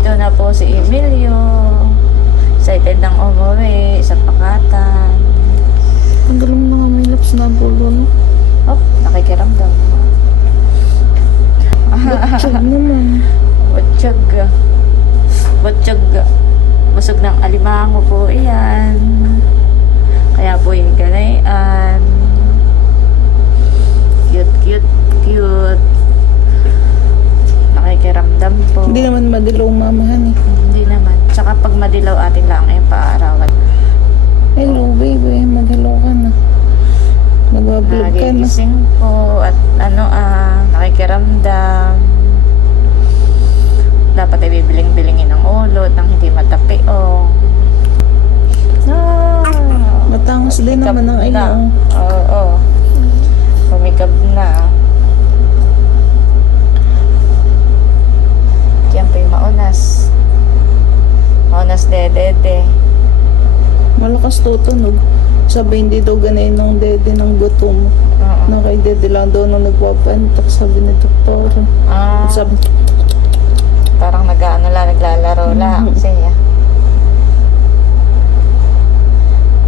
Ito na po si Emilio. Excited ng umuwi sa Pakatan. Ang galing na nga may laps na bulo, no? Oh, nakikiramdam. Butchog naman. Butchog. Butchog. Busog ng alimango po iyan. Kaya po yung ganayan. Cute, cute, cute. Nakikiramdam po. Hindi naman madilaw mamahan eh. Hindi naman. Tsaka pag madilaw atin lang yung paarawan. Hello baby, mag-hello ka na. Nag-vlog ka na. Nagigising po at nakikiramdam. Dapat ay bibiling-bilingin ng ulot nang hindi matapiong. Matangos din naman ang ilaw. Oo. Pumikab na. Yan po yung maunas. Maunas dede. Malakas tutunog. Sabi hindi daw ganayin ng dede ng gutom. Na kay dede lang daw nung nagpapantok, sabi ni doktor. Sabi, parang naglalaro lang siya.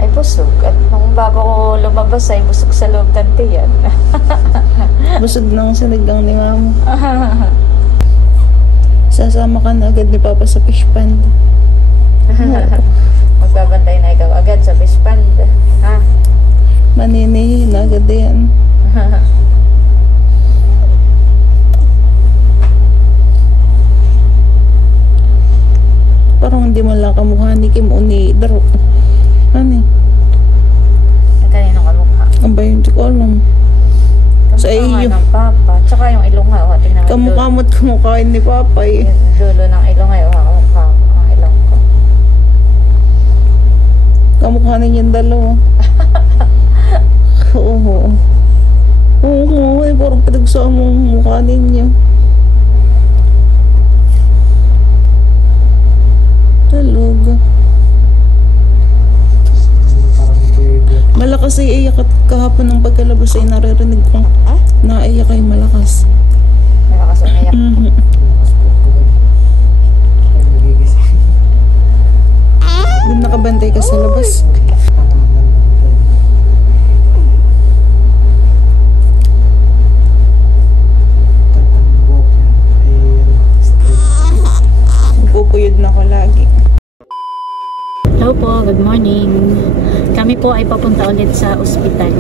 Ay busog. At nung bago ko lumabas ay busog sa loob ng tiyan. busog ng sinigang ni mama. Sasama ka na agad ni Papa sa fish pond. Magbabantay na ikaw agad sa fish pond. Ha? Maninihi na agad yan. Parang hindi mo lang kamukha ni Kim o ni Daro. Ano eh? Kanino kamukha? Ang ba yun? Di ko alam. Sa iyo. Ng Papa. Tsaka yung ilong nga. Tingnan kamukha mo't kamukhain ni Papa eh. Yung dulo ng ilong nga. Kamukha ang ilong ko. Kamukha niyan dalawa. Oo. Oo. Parang pinagsama mong mukha ninyo. Talog. Malakas ay iyak at kahapon ng pagkalabas ay naririnig ko na iyak ay malakas. Malakas umiyak. Doon nakabantay ka sa labas. Pupuyod na ko lagi. Hello po, good morning. Kami po ay papunta ulit sa ospital.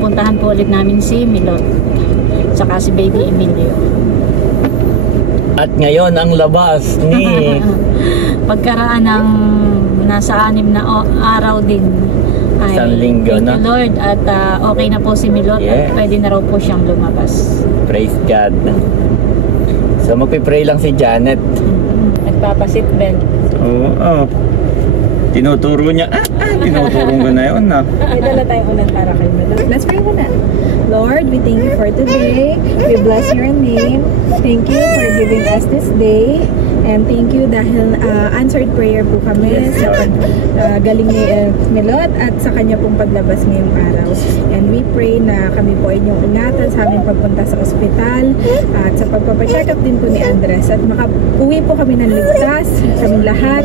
Puntahan po ulit namin si Milot tsaka si Baby Emilio. At ngayon ang labas ni pagkaraan ng nasa 6 na araw din ay isang linggo thank na. you Lord at okay na po si Milot at pwede na raw po siyang lumabas. Praise God. So magpipray lang si Janet. Nagpapaseatbelt. Oo. Tinuturo niya. Tinuturo ko na yun na. May dala tayong ulan para kay Milot. Let's pray muna. Lord, we thank you for today. We bless your name. Thank you for giving us this day. And thank you dahil answered prayer po kami sa galing ni Milot at sa kanya pong paglabas ngayong araw. And we pray na kami po ay inyong ingatan sa aming pagpunta sa ospital at sa pagpapacheck up din po ni Andres. At makauwi po kami ng ligtas, kami lahat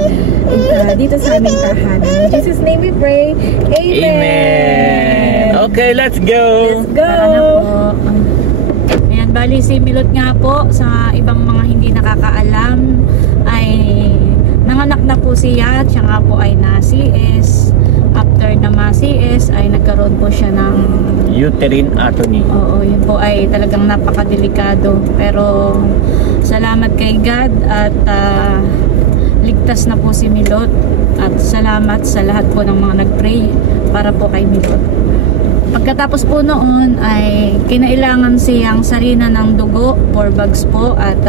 dito sa aming tahanan. In Jesus' name we pray. Amen! Amen! Okay, let's go! Let's go! Tara na po. Ayan, bali si Milot nga po sa ibang mga hindi nakakaalam ay nanganak na po siya at siya nga po ay na-CS. After na ma-CS ay nagkaroon po siya ng uterine atony. Oo, yun po ay talagang napakadelikado. Pero salamat kay God at ligtas na po si Milot at salamat sa lahat po ng mga nag-pray para po kay Milot. Pagkatapos po noon ay kinailangan siyang sarina ng dugo, 4 bags po at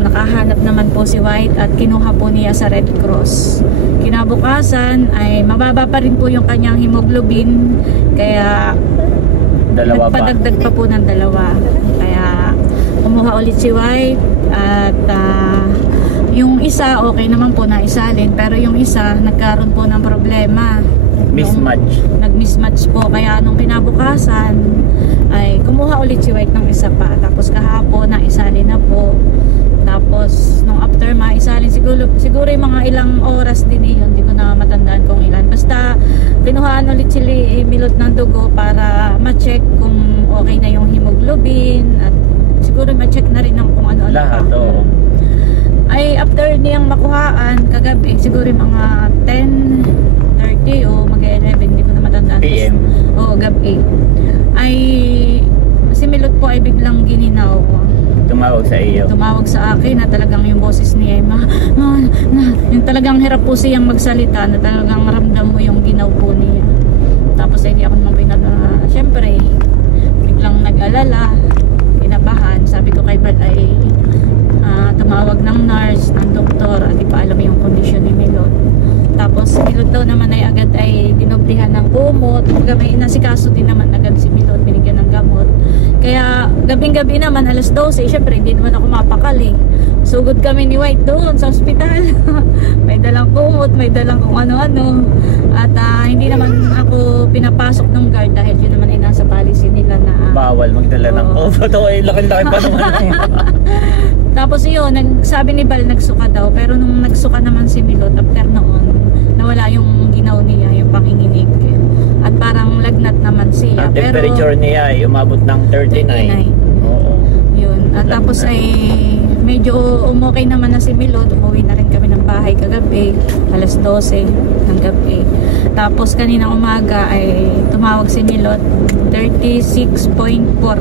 nakahanap naman po si White at kinuha po niya sa Red Cross. Kinabukasan ay mababa pa rin po yung kanyang hemoglobin kaya Dalawa pa. nagpadagdag pa po ng 2. Kaya kumuha ulit si White at yung isa okay naman po na isalin pero yung isa nagkaroon po ng problema. Mismatch. Nag-mismatch po kaya nung kinabukasan ay kumuha ulit si White ng isa pa tapos kahapon na isali na po tapos mga ilang oras din iyon, hindi ko na matandaan kung ilan. Basta binuhaan ulit si Milot ng dugo para ma-check kung okay na yung hemoglobin at siguro ma-check na rin ng kung ano-ano Lahat, pa. oo. Ay after niyang makuhaan kagabi, siguro mga 10:30 o mag-11, hindi ko na matandaan. PM. Oo, gabi. Ay si Milot po ay biglang gininaw. Tumawag sa iyo. Tumawag sa akin na talagang yung boses niya ay yung talagang hirap po siyang magsalita, na talagang ramdam mo yung ginaw po niya. Tapos hindi ako naman syempre biglang nag-alala, kinabahan. Sabi ko kay Bal ay tumawag ng nurse, ng doktor, at ipaalam yung kondisyon ni Milot. Tapos si Milot daw naman ay agad ay dinoblihan ng kumot. May inasikaso din naman agad si Milot, binigyan ng gamot. Kaya gabing-gabi naman, alas 12, syempre hindi naman ako mapakali. Sugod kami ni White doon sa ospital. May dalang kumot, may dalang kung ano-ano. At hindi naman ako pinapasok ng guard dahil yun naman ay nasa policy nila na Bawal magdala ng ito ay laki-laki pa naman. Tapos yun, sabi ni Bal nagsuka daw, pero nung nagsuka naman si Milot after noon, nawala yung ginaw niya, yung panginginig. At parang lagnat naman siya. Ang temperature niya ay umabot ng 39. Oo. Yun. At tapos ay medyo umokay naman na si Milot. Umuwi na rin kami ng bahay kagabi, alas 12 ng gabi. Tapos kaninang umaga ay tumawag si Milot, 36.4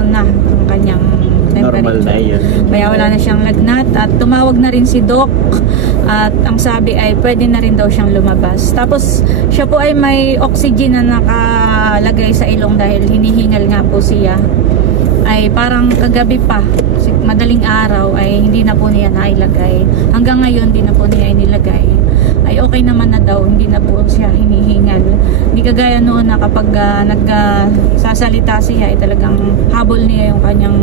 na ang kanyang Normal na yun. Kaya wala na siyang lagnat at tumawag na rin si Doc at ang sabi ay pwede na rin daw siyang lumabas. Tapos siya po ay may oxygen na nakalagay sa ilong dahil hinihingal nga po siya. Ay parang kagabi pa, madaling araw ay hindi na po niya nailagay. Hanggang ngayon hindi na po niya inilagay. Ay okay naman na daw, hindi na po siya hinihingal. Hindi kagaya noon na kapag nagsasalita siya ay talagang habol niya yung kanyang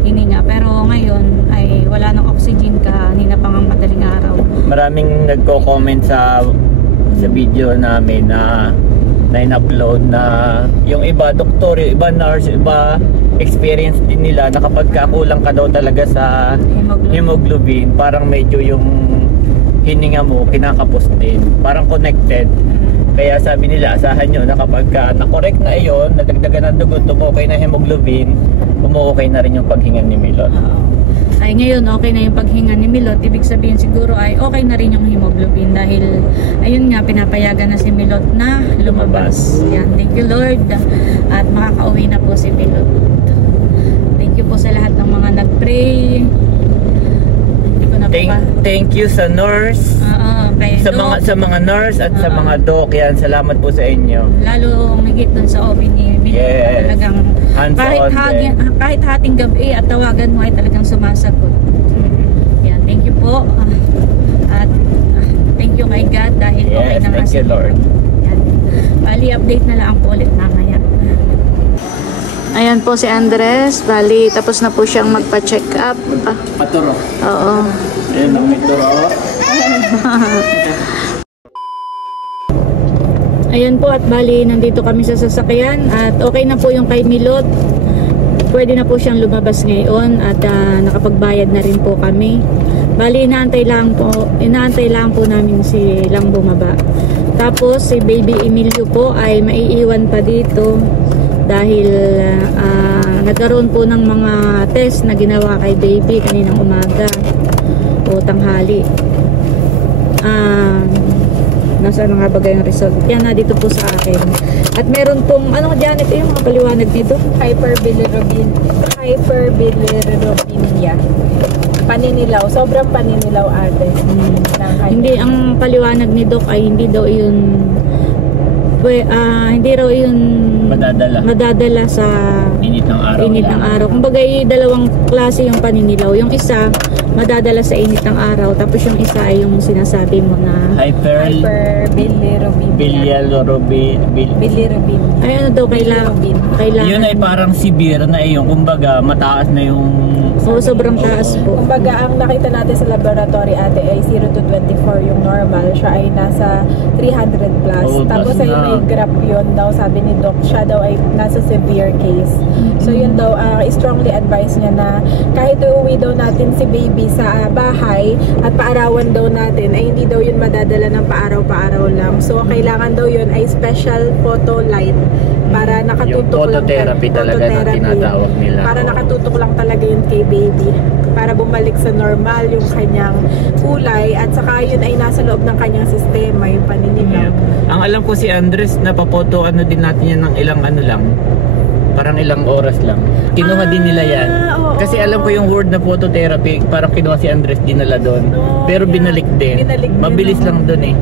hininga. Pero ngayon ay wala ng oxygen kanina pang madaling araw. Maraming nagko-comment sa video namin na in-upload na yung iba doktor, yung iba nurse, yung iba experience din nila na kapag kakulang ka daw talaga sa hemoglobin, parang medyo yung hininga mo kinakapos din, parang connected. Kaya sabi nila, asahan nyo na kapag na-correct na iyon, nadagdagan ng dugo, tumukay na hemoglobin, umukay na rin yung paghinga ni Milot. Ay ngayon okay na yung paghinga ni Milot, ibig sabihin siguro ay okay na rin yung hemoglobin dahil ayun nga, pinapayagan na si Milot na lumabas. Yan, thank you Lord. At makakauwi na po si Milot. Thank you po sa lahat ng mga nag-pray. Hindi ko na Thank you sa nurse. Sa mga nurse at sa mga doc, yan, salamat po sa inyo. Lalo higit dun sa OB ni Milot. Yes. Talagang kahit hating gabi at tawagan mo ay talagang sumasagot. Yan, thank you po. At thank you kay God dahil okay na nga. Thank you Lord. Yan. Bali, update na lang po ulit mamaya. Ayan po si Andres. Bali, tapos na po siyang magpa-check up. Paturo. Oo. Ayan ang mituro. Ayan po at bali nandito kami sa sasakyan at okay na po yung kay Milot. Pwede na po siyang lumabas ngayon at nakapagbayad na rin po kami. Bali inaantay lang po namin si lang bumaba. Tapos si Baby Emilio po ay maiiwan pa dito dahil nagkaroon po ng mga test na ginawa kay Baby kaninang umaga o tanghali. Nasaan nga ba yung result? Yan na dito po sa akin. At meron pong, Janet, yung mga paliwanag dito? Hyperbilirubinemia. Paninilaw. Sobrang paninilaw ate. Hindi, ang paliwanag ni Doc ay hindi daw yun hindi raw yun madadala sa init ng araw. Kumbaga dalawang klase yung paninilaw. Yung isa madadala sa init ng araw, tapos yung isa ay yung sinasabi mo na hyperbilirubinemia. Ay ano daw, kailangan yun ay parang severe na yung kumbaga mataas na yung sobrang taas po. Kumbaga ang nakita natin sa laboratory ate ay 0 to 24 yung normal, siya ay nasa 300 plus. Tapos ay may graph yun daw, sabi ni Doc, siya daw ay nasa severe case. So yun daw, strongly advise niya na kahit uuwi daw natin si Baby baby sa bahay at paarawan daw natin, ay hindi daw yun madadala ng paaraw-paaraw lang. So kailangan daw yun ay special photo light para nakatutok lang. Phototherapy talaga na tinatawag nila. Para nakatutok lang talaga yun kay baby. Para bumalik sa normal yung kanyang kulay at saka yun ay nasa loob ng kanyang sistema, yung paninilaw. Ang alam ko si Andres, napapoto ano din natin yan ng ilang ano lang. Parang ilang oras lang. Kinuha din nila yan. Kasi alam ko yung word na phototherapy, parang kinuha si Andres, dinala doon. Pero binalik din. Mabilis lang doon eh.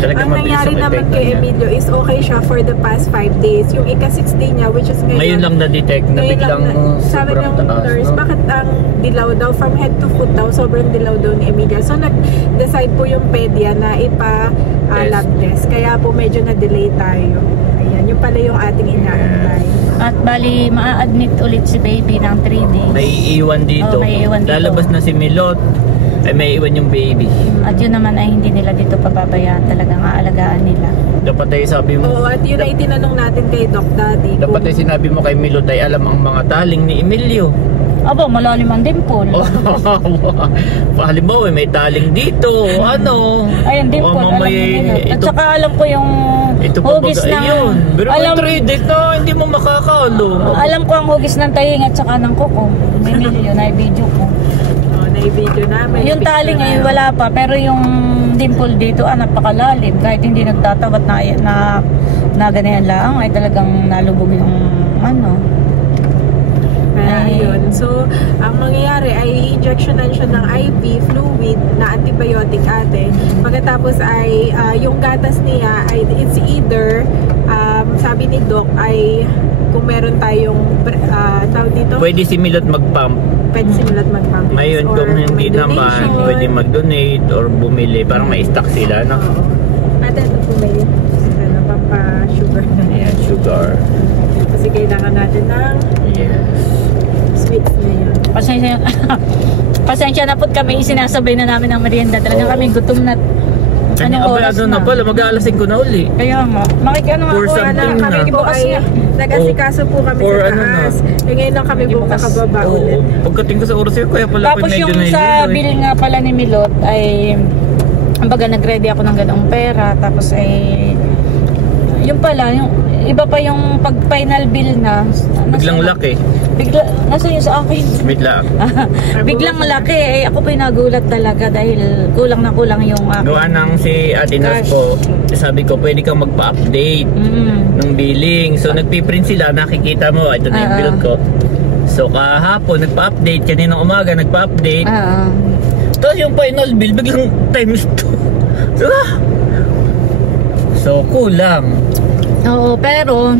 Talaga ang nangyari naman kay Emilio is okay siya for the past 5 days. Yung ika-6 day niya, which is ngayon lang na-detect na biglang sabi ng nurse, no? Bakit ang dilaw daw from head to foot daw, sobrang dilaw daw ni Emilio. So nag-decide po yung pedya na ipa-lab test. Kaya po medyo na-delay tayo. Ayan, yung pala yung ating inaantay. At bali, ma-admit ulit si baby ng 3 days. May iwan dito. May iwan dito. Lalabas na si Milot. Ay may iwan yung baby. At yun naman ay hindi nila dito pababayaan, talagang aalagaan nila. Dapat ay sabi mo. Oo, at yun ay tinanong natin kay Doc Daddy. Dapat ay sinabi mo kay Milot ay alam ang mga taling ni Emilio. Aba, malalim ang dimple. Halimbawa may taling dito. Ano? Ayun, dimple. Alam mo at saka alam ko yung hugis ng... Pero alam, 3 days na hindi mo makakalo. Alam ko ang hugis ng tahing at saka ng kuko. May Emilio na video ko. Video namin. Yung tali ngayon wala pa, pero yung dimple dito napakalalim. Kahit hindi nagtatawat na ganyan lang, ay talagang nalubog yung ano. Ayun. So, ang mangyayari ay injectionan siya ng IV fluid na antibiotic ate. Pagkatapos ay yung gatas niya ay it's either sabi ni Doc ay kung meron tayong tawag dito, pwede si Milot mag-pump. Pwede si Milot mag-pump. Ngayon kung hindi naman, pwede mag-donate or bumili. Parang may stock sila, no? At ito bumili. Ano, pampa-sugar. Ayan, sugar. Kasi kailangan natin ng sweets na yun. Pasensya na po kami, isinasabay na namin ng merienda. Talagang kami gutom na. Anong oras na? Pala, mag-aalasin ko na uli. Kaya nga, makikiano nga For po. something na. Kami po ay nag-asikaso po kami sa taas. Ngayon lang kami po kakababa ulit. Pagkating ko sa oras yun, kaya pala tapos yung sa bill nga pala ni Milot ay kumbaga nag-ready ako ng ganong pera. Tapos ay yung pala, yung iba pa yung pag final bill na biglang laki. Nasa yun sa akin. Biglang laki. Eh, ako pa nagulat talaga dahil kulang na kulang yung akin. Gawa ng si Ate Nurse ko, sabi ko pwede kang magpa-update ng billing. So nagpiprint sila, nakikita mo, ito na yung bill ko. So kahapon nagpa-update, kaninang umaga nagpa-update. Tapos yung final bill biglang times 2. So kulang. Oo, pero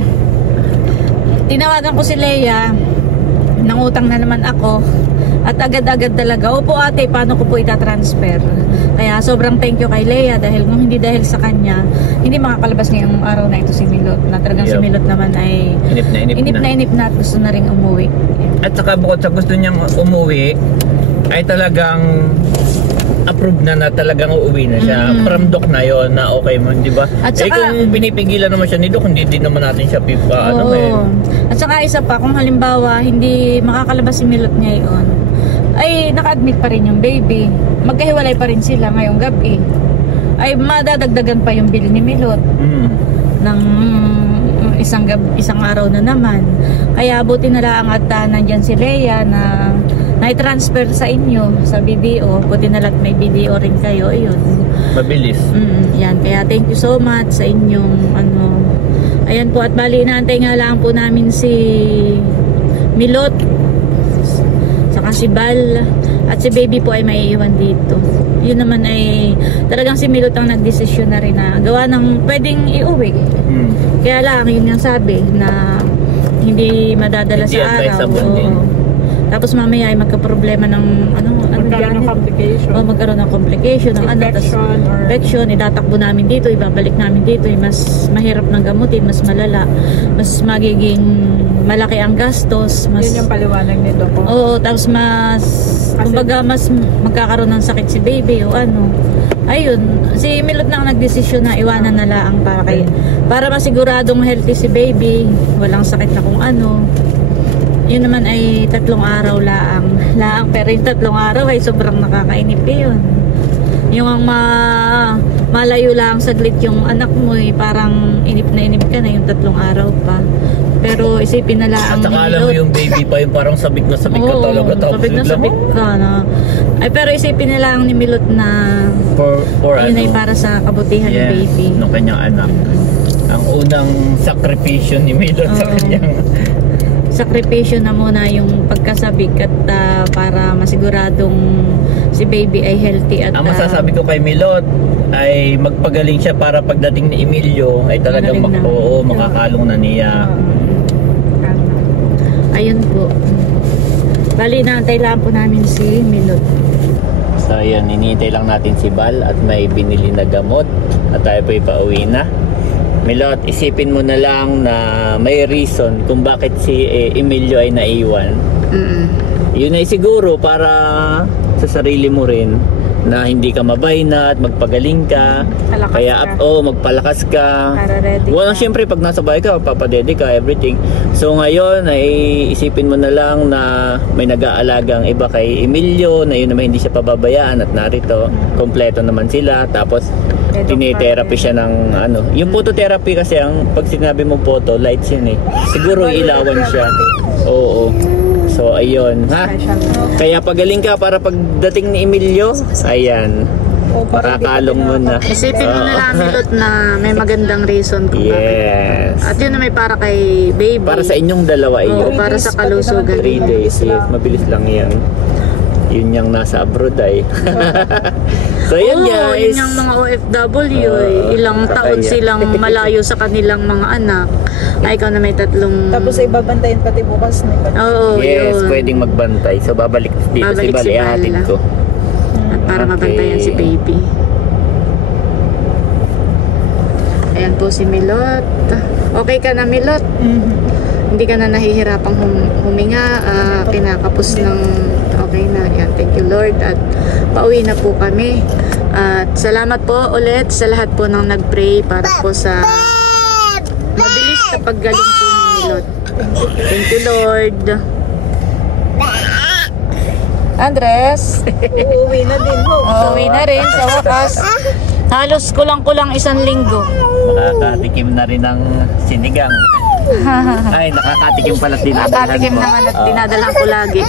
tinawagan ko si Leia, nangutang na naman ako at agad-agad talaga, opo ate, paano ko po itatransfer? Kaya sobrang thank you kay Leia dahil kung hindi dahil sa kanya, hindi makakalabas ngayong araw na ito si Milot. Na talagang si Milot naman ay inip na at gusto na rin umuwi. At saka bukod sa gusto niyang umuwi, ay talagang approve na talagang uuwi na siya. From Doc na yon na okay mo, di ba? At saka, kung pinipigilan naman siya ni Doc, hindi din naman natin siya At saka isa pa, kung halimbawa hindi makakalabas si Milot ngayon, ay naka-admit pa rin yung baby. Magkahiwalay pa rin sila ngayong gabi. Ay madadagdagan pa yung bill ni Milot ng isang araw na naman. Kaya buti na lang at nandyan si Leia na na-transfer sa inyo sa BDO. Buti na lang may BDO rin kayo. Ayun. Mabilis. Yan. Kaya thank you so much sa inyong ayan po. At bali inaantay nga lang po namin si Milot saka si Bal at si baby po ay maiiwan dito. Yun naman ay talagang si Milot ang nagdesisyon na rin na gawa ng pwedeng iuwi. Kaya lang yun yung sabi na hindi madadala sa araw. Tapos mamaya ay magka-problema ng magkaroon ng complication. Magkaroon ng complication, ng infection, itatakbo namin dito, ibabalik namin dito, mas mahirap ng gamutin, mas malala, mas magiging malaki ang gastos, mas yun yung paliwanag nito po. Oo, tapos kumbaga mas magkakaroon ng sakit si baby o ano. Ayun, si Milot na nagdesisyon na iwanan na lang para masiguradong healthy si baby, walang sakit na kung ano. Yun naman ay 3 araw laang. lang. Pero yung 3 araw ay sobrang nakakainip yun. Yung ang malayo lang saglit yung anak mo parang inip ka na yung 3 araw pa. Pero isipin na lang At saka alam mo yung baby pa yung parang sabik na sabik ka talaga. Tapos sabik na sabik ka na. Ay pero isipin na lang ni Milot na for yun ay para sa kabutihan ng baby. Ng kanyang anak. Ang unang sakripisyo ni Milot sa kanyang sakripisyo na muna yung pagkasabik at para masiguradong si baby ay healthy at ang masasabi ko kay Milot ay magpagaling siya para pagdating ni Emilio ay talagang makakalong na niya. Ayun po. Bali naantay lang po namin si Milot. So ayan, hinihintay lang natin si Bal at may binili na gamot at tayo po ipauwi na. Milot, isipin mo na lang na may reason kung bakit si Emilio ay naiwan. Yun ay siguro para sa sarili mo rin na hindi ka mabay na at magpagaling ka. Magpalakas ka. Para ready Well, syempre pag nasa bahay ka, papadede ka, everything. So ngayon ay isipin mo na lang na may nag-aalagang iba kay Emilio, na yun naman hindi siya pababayaan at narito, kompleto naman sila. Tapos tinitherapy siya ng yung phototherapy kasi ang pag sinabi mo photo, lights yun siguro ilawan siya. Oo. So ayun ha. Kaya pagaling ka para pagdating ni Emilio, ayan, makakalong mo na. Isipin mo na lang Milot na may magandang reason kung bakit. At yun na may para kay baby. Para sa inyong dalawa iyon. Para sa kalusugan. 3 days. Mabilis lang yan. Yun yung nasa abroad ay. So yun guys. Yun yung mga OFW ilang taon silang malayo sa kanilang mga anak. Ay ikaw na may 3. Tapos ay babantayin pati bukas na. Yes, yun. pwedeng magbantay. So babalik dito si Bal, ihatid ko. At para mabantayan si baby. Ayan po si Milot. Okay ka na Milot? Hindi ka na nahihirapang huminga, kinakapos ng okay na. Yan, thank you Lord. At pauwi na po kami. At salamat po ulit sa lahat po ng nag-pray para po sa mabilis na paggaling po ni Milot. Thank you Lord. Andres, Uuwi na din mo. uuwi na rin sa wakas. Halos kulang-kulang 1 linggo. Makakatikim na rin ng sinigang. Ay, nakakatikim pala dinadalhan Nakatikim mo. naman at dinadala ko lagi.